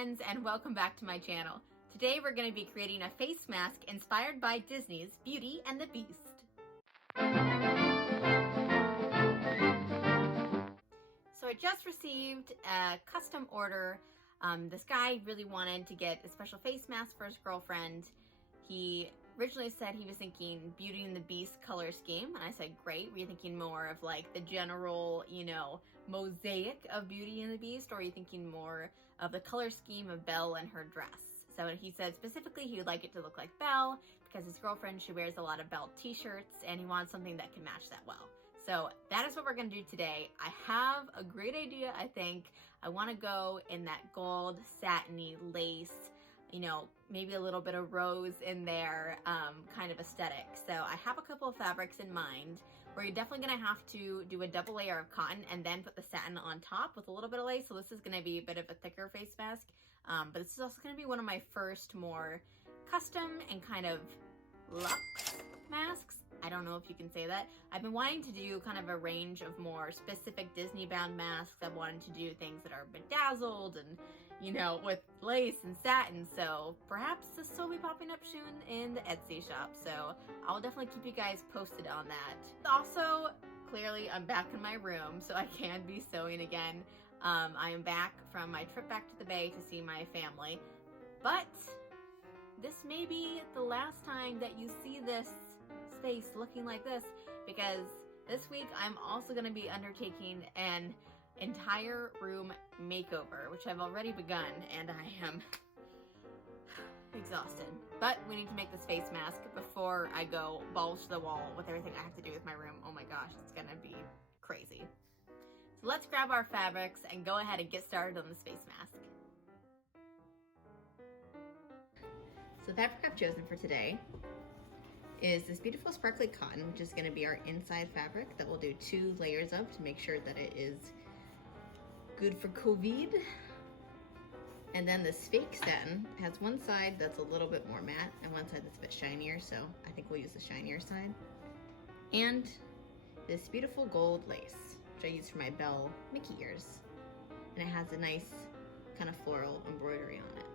friends, and welcome back to my channel. Today we're going to be creating a face mask inspired by Disney's Beauty and the Beast. So I just received a custom order. This guy really wanted to get a special face mask for his girlfriend. He originally said he was thinking Beauty and the Beast color scheme, and I said, great. Were you thinking more of like the general, mosaic of Beauty and the Beast, or are you thinking more of the color scheme of Belle and her dress? So he said specifically he would like it to look like Belle because his girlfriend, she wears a lot of Belle t-shirts, and he wants something that can match that well. So that is what we're gonna do today. I have a great idea, I think. I wanna go in that gold satiny lace, maybe a little bit of rose in there, kind of aesthetic. So I have a couple of fabrics in mind. We're definitely gonna have to do a double layer of cotton and then put the satin on top with a little bit of lace. So this is gonna be a bit of a thicker face mask. But this is also gonna be one of my first more custom and kind of luxe masks. I don't know if you can say that. I've been wanting to do kind of a range of more specific Disney bound masks. I wanted to do things that are bedazzled and, with lace and satin. So perhaps this will be popping up soon in the Etsy shop. So I'll definitely keep you guys posted on that. Also, clearly I'm back in my room, so I can be sewing again. I am back from my trip back to the Bay to see my family, but this may be the last time that you see this space looking like this, because this week I'm also going to be undertaking an entire room makeover, which I've already begun, and I am exhausted. But we need to make this face mask before I go balls to the wall with everything I have to do with my room. Oh my gosh, it's gonna be crazy. So let's grab our fabrics and go ahead and get started on this face mask. So the fabric I've chosen for today is this beautiful sparkly cotton, which is going to be our inside fabric that we'll do 2 layers of to make sure that it is good for COVID. And then this fake satin has one side that's a little bit more matte and one side that's a bit shinier, so I think we'll use the shinier side. And this beautiful gold lace, which I use for my Belle Mickey ears. And it has a nice kind of floral embroidery on it.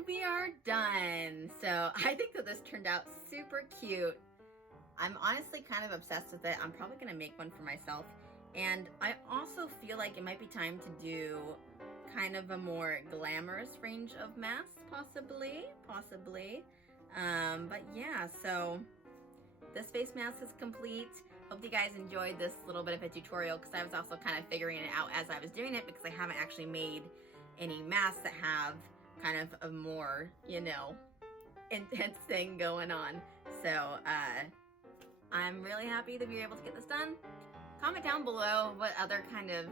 And we are done. So I think that this turned out super cute. I'm honestly kind of obsessed with it. I'm probably gonna make one for myself. And I also feel like it might be time to do kind of a more glamorous range of masks, possibly. But yeah, so this face mask is complete. Hope you guys enjoyed this little bit of a tutorial, because I was also kind of figuring it out as I was doing it, because I haven't actually made any masks that have kind of a more, you know, intense thing going on. So I'm really happy that we were able to get this done. Comment down below what other kind of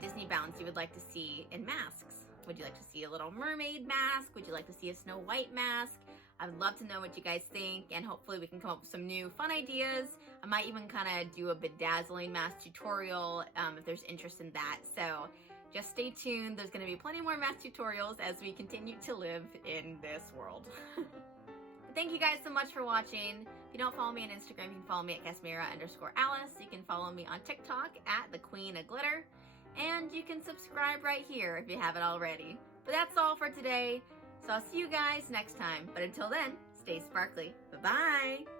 Disney bounds you would like to see in masks. Would you like to see a Little Mermaid mask? Would you like to see a Snow White mask? I would love to know what you guys think, and hopefully we can come up with some new fun ideas. I might even kind of do a bedazzling mask tutorial if there's interest in that. So just stay tuned. There's going to be plenty more mask tutorials as we continue to live in this world. Thank you guys so much for watching. If you don't follow me on Instagram, you can follow me at Casmira_Alice. You can follow me on TikTok at the Queen of Glitter. And you can subscribe right here if you haven't already. But that's all for today. So I'll see you guys next time. But until then, stay sparkly. Bye-bye.